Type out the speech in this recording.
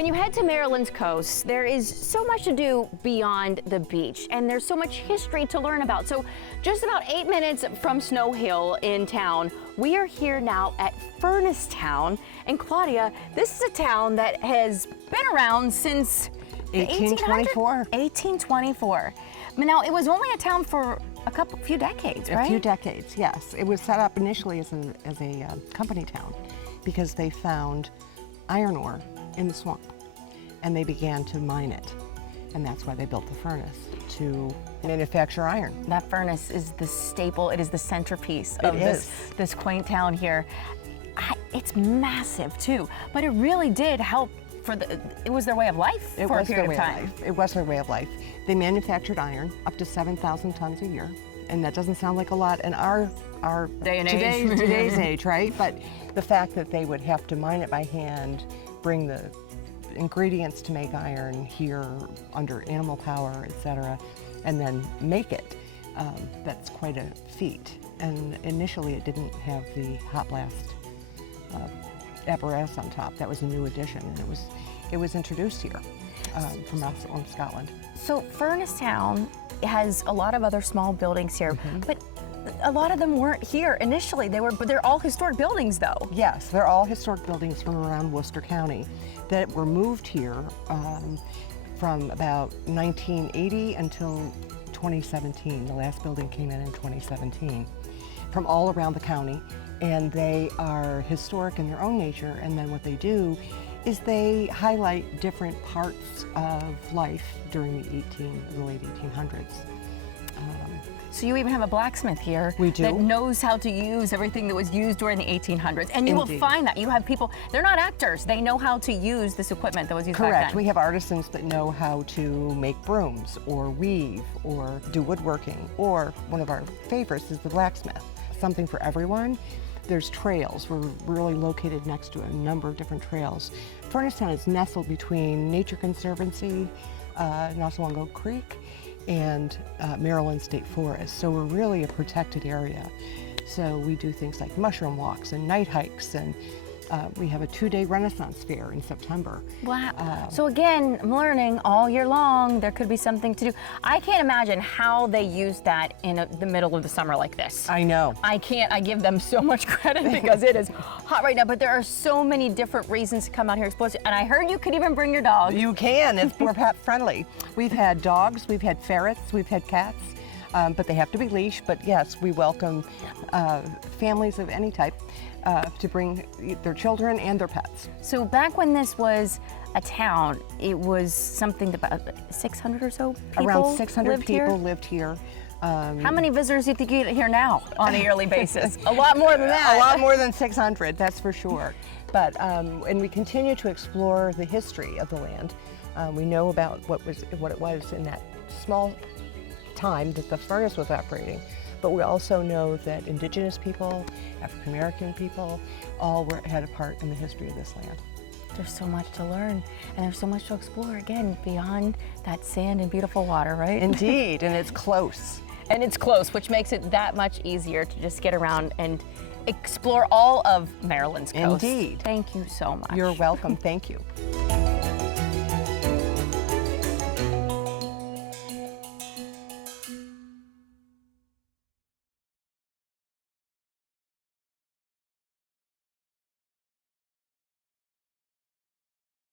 When you head to Maryland's coast, there is so much to do beyond the beach, and there's so much history to learn about. So just about 8 minutes from Snow Hill in town, we are here now at Furnace Town. And Claudia, this is a town that has been around since 1824. 1824. Now, it was only a town for a few decades, right? A few decades, yes. It was set up initially as a company town because they found iron ore in the swamp and they began to mine it. And that's why they built the furnace, to manufacture iron. That furnace is the staple, it is the centerpiece of this quaint town here. It's massive too, but it really did help it was their way of life for a period of time. It was their way of life. They manufactured iron up to 7,000 tons a year. And that doesn't sound like a lot in our today's age, right? But the fact that they would have to mine it by hand, bring the ingredients to make iron here under animal power, etc., and then make it, that's quite a feat. And initially it didn't have the hot blast apparatus on top. That was a new addition, and it was introduced here from Scotland. So Furnace Town has a lot of other small buildings here, but a lot of them weren't here initially. But they're all historic buildings, though. Yes, they're all historic buildings from around Worcester County that were moved here from about 1980 until 2017. The last building came in 2017 from all around the county, and they are historic in their own nature. And then what they do is they highlight different parts of life during the late 1800s. So you even have a blacksmith here that knows how to use everything that was used during the 1800s. And you will find that you have people, they're not actors, they know how to use this equipment that was used back then. Correct. We have artisans that know how to make brooms or weave or do woodworking, or one of our favorites is the blacksmith. Something for everyone. There's trails. We're really located next to a number of different trails. Furnace Town is nestled between Nature Conservancy, Nossalongo Creek, and Maryland State Forest. So we're really a protected area. So we do things like mushroom walks and night hikes, and we have a 2-day Renaissance fair in September. Wow. So again, I'm learning all year long, there could be something to do. I can't imagine how they use that in the middle of the summer like this. I know. I give them so much credit because it is hot right now, but there are so many different reasons to come out here and explore. And I heard you could even bring your dog. You can, we're pet friendly. We've had dogs, we've had ferrets, we've had cats, but they have to be leashed. But yes, we welcome families of any type to bring their children and their pets. So back when this was a town, it was something about 600 or so people. Around 600 people lived here. How many visitors do you think you get here now on a yearly basis? A lot more than that. A lot more than 600, that's for sure. But and we continue to explore the history of the land. We know about what it was in that small time that the furnace was operating. But we also know that indigenous people, African American people, all had a part in the history of this land. There's so much to learn, and there's so much to explore, again, beyond that sand and beautiful water, right? Indeed, and it's close. And it's close, which makes it that much easier to just get around and explore all of Maryland's coast. Indeed. Thank you so much. You're welcome, thank you.